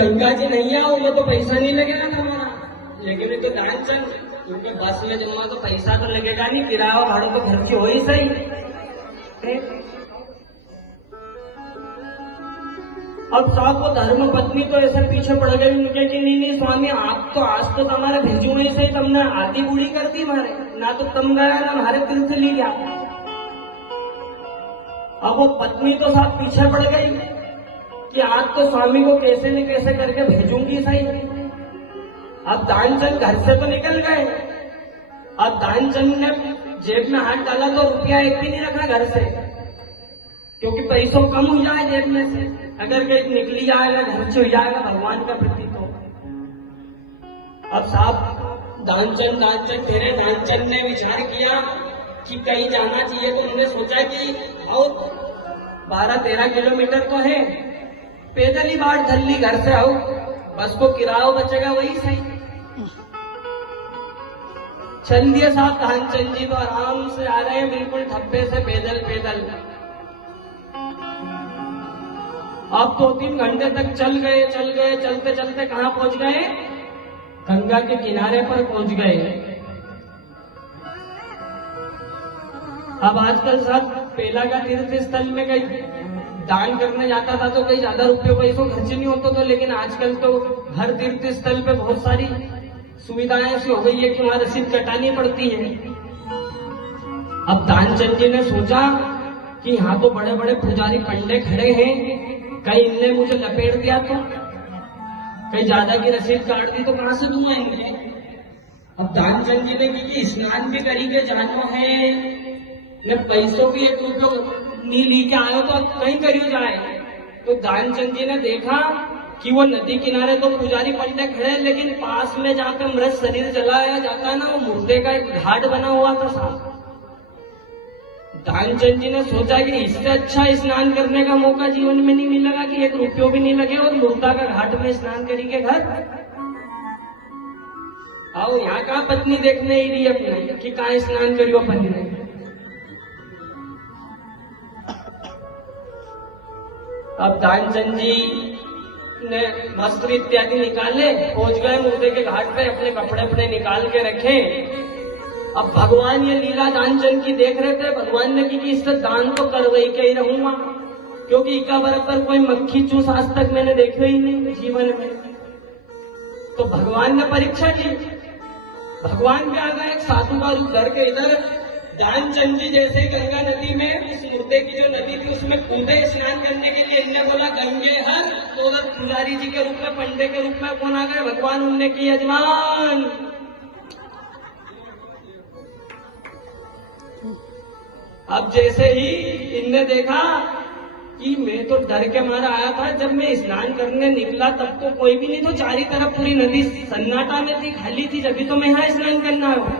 गंगा जी नहीं आओ ये तो पैसा नहीं लगेगा हमारा, लेकिन ये तो दानचंद क्योंकि बस में जमा तो पैसा तो लगेगा नहीं, किराया भाड़ा तो खर्ची हो ही सही। अब साहब वो धर्म पत्नी तो ऐसे पीछे पड़ गई उनके कि नहीं स्वामी आप तो आज तो हमारे भेजू नहीं सही, तुमने आधी बूढ़ी कर दी हमारे, ना तो तुम गया ना हमारे तीर्थ ली गया। अब वो पत्नी तो साहब पीछे पड़ गई कि आज तो स्वामी को कैसे न कैसे करके भेजूंगी सही। अब दानचंद घर से तो निकल गए, अब दानचंद ने जेब में हाथ डाला तो रुपया एक भी नहीं रखा घर से, क्योंकि पैसों कम हो जाए जेब में से, अगर कहीं निकली जाएगा घर से हो जाएगा भगवान का प्रतीक हो। अब साहब दानचंद तेरे दानचंद ने विचार किया कि कहीं जाना चाहिए, तो उन्होंने सोचा कि बहुत 12-13 किलोमीटर तो है, पैदल ही बाट धर ली घर से आओ, बस को किराया बचेगा वही सही। चल दिए साहब दानचंद जी तो आराम से आ रहे हैं बिल्कुल ठप्पे से पैदल। अब 2-3 घंटे तक चल गए चलते चलते कहां पहुंच गए? गंगा के किनारे पर पहुंच गए। अब आजकल साहब पेला का तीर्थ स्थल में कहीं दान करने जाता था तो कहीं ज्यादा रुपये पैसों खर्च नहीं होता था, लेकिन आजकल तो हर तीर्थ स्थल पे बहुत सारी सुविधाएं ऐसी हो गई है कि वहां रसीद कटानी पड़ती है। अब दानचंद जी ने सोचा कि यहाँ तो बड़े बड़े पुजारी पंडे खड़े हैं, कहीं इनने मुझे लपेट दिया तो, कहीं ज्यादा की रसीद काट दी तो कहां से दूंगा इनके। अब दानचंद जी ने कि स्नान भी करी के जानो है, ने पैसों की एक रुपये नहीं ली के आयो तो कहीं करियो जाए। तो दानचंद जी ने देखा कि वो नदी किनारे तो पुजारी पंडे खड़े, लेकिन पास में जाकर मृत शरीर जलाया जाता ना, वो मुर्दे का एक घाट बना हुआ था साहब। दानचंद जी ने सोचा कि इससे अच्छा स्नान करने का मौका जीवन में नहीं मिलेगा कि एक रुपयो भी नहीं लगे और मुर्दा का घाट में स्नान करेंगे घर। आओ यहाँ कहाँ पत्नी देखने ही रही अपने कि कहाँ स्नान करियो अपन ने। अब दानचंद जी ने वस्त्र इत्यादि निकाले, पहुंच गए मुर्दे के घाट पे, अपने कपड़े अपने निकाल के रखे। अब भगवान ये लीला दानचंद की देख रहे थे, भगवान ने कि इससे दान तो करवाई के ही रहूंगा, क्योंकि इका बराबर कोई मक्खी चूस आज तक मैंने देखा ही नहीं जीवन में। तो भगवान ने परीक्षा ली, भगवान भी आ गए एक साधु का रूप धर के इधर। दानचंद जी जैसे गंगा नदी में उस मुर्दे की जो नदी थी उसमें कूदे स्नान करने के लिए, इनने बोला गंगे हर, तो उधर पुजारी जी के रूप में पंडे के रूप में कौन आ गए? भगवान। उनने की यजमान। अब जैसे ही इनने देखा कि मैं तो डर के मारा आया था, जब मैं स्नान करने निकला तब तो कोई भी नहीं, तो चारी तरफ पूरी नदी सन्नाटा में थी, खाली थी, जब भी तो मैं यहाँ स्नान करना है।